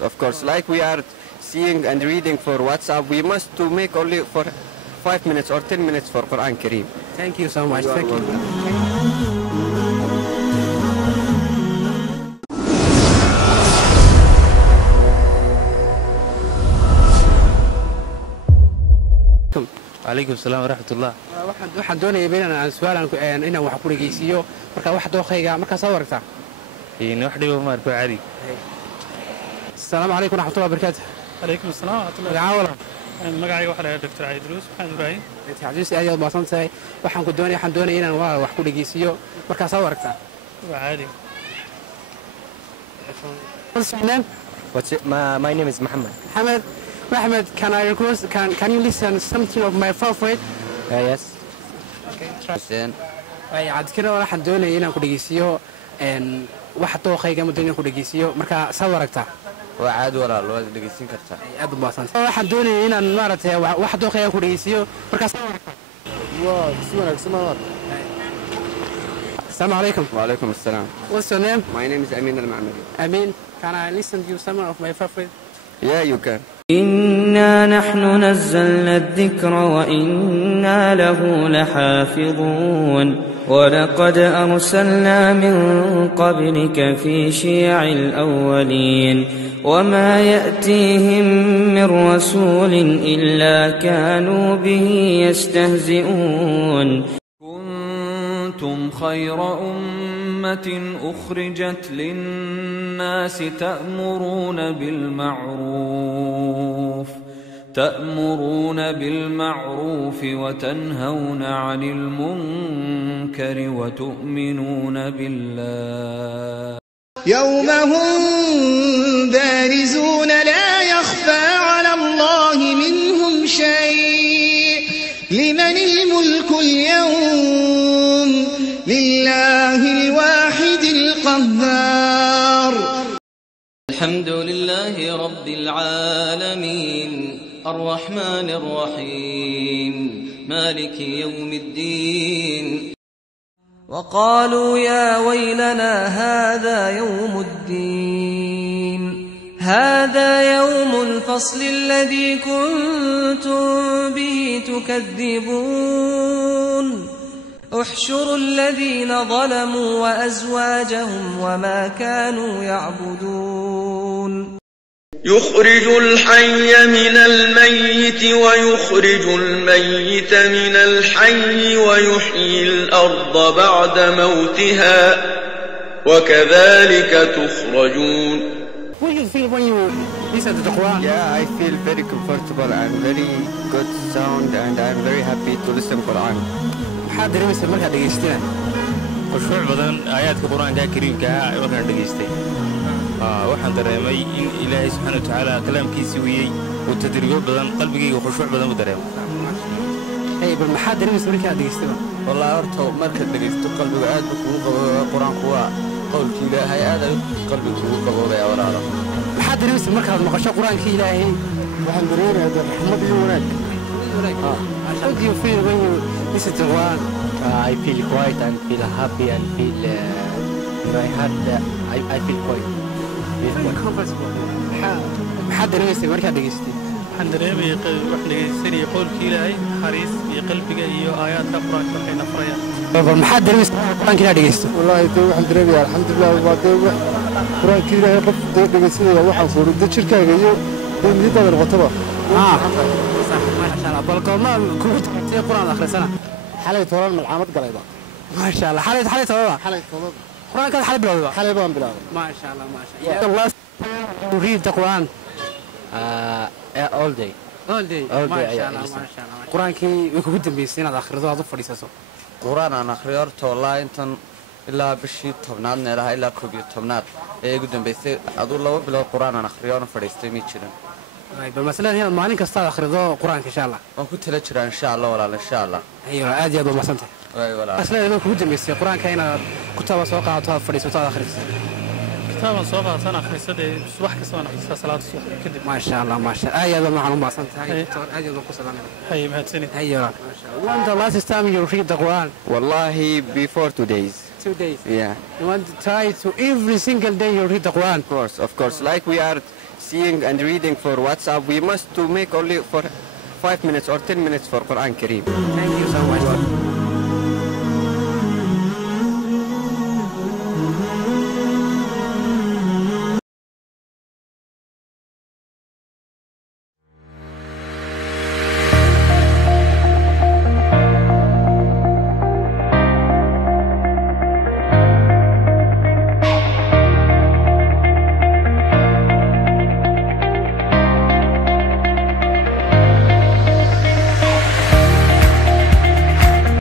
Of course, like we are seeing and reading for WhatsApp, we must to make only for 5 minutes or 10 minutes for Quran Kareem. Thank you so much. Thank you. عليكم السلام ورحمة الله. waxaan doonayay inaan su'aalan inaan wax ku dhageysiyo marka wax dooqayga marka soo warta wax dhibo ma arko caadi. Assalaamu alaykum warahmatullahi wabarakatuh. عليكم السلام ورحمة الله. magacaaga magacayga waxa la Dr. Aydrus waxaan Ibrahim. Aydrus aad ma santahay waxaan doonayay inaan wax ku dhageysiyo marka soo warta waa caadi. What's your name? My name is Muhammad. Mohammed, can you listen something of my favorite? Yes. Okay. Hussein. Ay adkina waxaan doonayay inaan ku dhageysiyo wax dooqayga ma doonayay ku dhageysiyo marka soo warta waa caadi walaal waad dhageysin kartaa. aad ma santahay waxaan doonayay inaan maaragtay wax dooqayga ku dhageysiyo marka soo warta waa si wanaagsan ma Assalamu alaykum. Wa alaykum assalam. What's your name? My name is Amin Al-Ma'mari. Amin, can I listen to some of my favorite? Yeah, you can. إنا نحن نزلنا الذكر وإنا له لحافظون ولقد أرسلنا من قبلك في شيع الأولين وما يأتيهم من رسول إلا كانوا به يستهزئون كنتم خير أمة أخرجت للناس تأمرون بالمعروف وتنهون عن المنكر وتؤمنون بالله يوم هم بارزون لا يخفى على الله منهم شيء لمن الملك اليوم لله الواحد القهار الحمد لله رب العالمين الرحمن الرحيم مالك يوم الدين وقالوا يا ويلنا هذا يوم الفصل الذي كنتم به تكذبون احشروا الذين ظلموا وأزواجهم وما كانوا يعبدون يخرج الحي من الميت ويخرج الميت من الحي ويحيي الأرض بعد موتها وكذلك تخرجون. What do you feel when you listen to the Quran? Yeah, I feel very comfortable and very good sound and I'm very happy to listen to Quran. maxaa dareemaysaa markaad dhageystaan khushuuc badan aayaadka quraanka kariimka ah markaan dhageystay waxaan dareemay in Ilaahay subhanahu wa ta'ala kalaamkiisa wiyay oo tadriibo badan qalbigayga khushuuc badan u dareemay bal maxaa dareemaysaa markaad dhageystaan wallahi horta markaad dhageysto qalbiga aad buu kugu qabooba quraanku waa qowlkii Ilaahay aad qalbiga kugu qaboobaya walaalo maxaa dareemaysaa markaad maqasho quraanka Ilaahay waxaan dareemayaa raxmad iyo wanaag How do you feel when you listen to Quran? I feel quiet and feel happy and feel my heart. I feel quiet. Very comfortable. maxaa dareemaysaa markaad dhageystay waxaan dareemay wax dhageysanaya qowlka Ilaahay xariis iyo qalbiga iyo aayaadka quraanka waxay nafrayaan bal maxaa dareemaysaa quraanka inaad dhageysto wallahi waxaan dareemayaa alxamdulillah waa quraanka Ilaahay qof dhageysanaya waxaan suurada jirkaaga iyo niyadda noqotaba bal goorma kugu tagtay quraan akhrisana xalay toban malcamad galayba ma sha Allah xalay toban quraanka xalay bilowday xalay baan bilaabay ma sha Allah Allah you read the Quran all day ma sha Allah quraankii way kugu dambeysay inaad akhrido aad u fadhiisato quraan aan akhriyo horta wallahi intan ilaa bishii 10aad meelaha ilaa 11aad ee ugu dambeysay adu 2 bilood quraan aan akhriyo oo fadhiistay mi jirin bal masalan inaad maalin kasta akhrido quraanka insha Allah waan ku tala jiraa insha Allah walaal insha Allah aad iyo aad u mahadsantahay walaal aslan kugu dambeysay quraanka inaad ku taba soo qaadato aad fadhiisato aad akhriso kitaaban soo qaatan akhrisada subax kasta waan akhrisaa salaad subax kadib ma sha Allah aad iyo aad u mahadsantahay aad iyo aad ku salaamay hay mahadsanid when the last time you read the Quran wallahi before 2 days 2 days yeah you want to try to every single day you read the Quran of course like we are seeing and reading for WhatsApp, we must to make only for 5 minutes or 10 minutes for Quran Kareem. Thank you so much.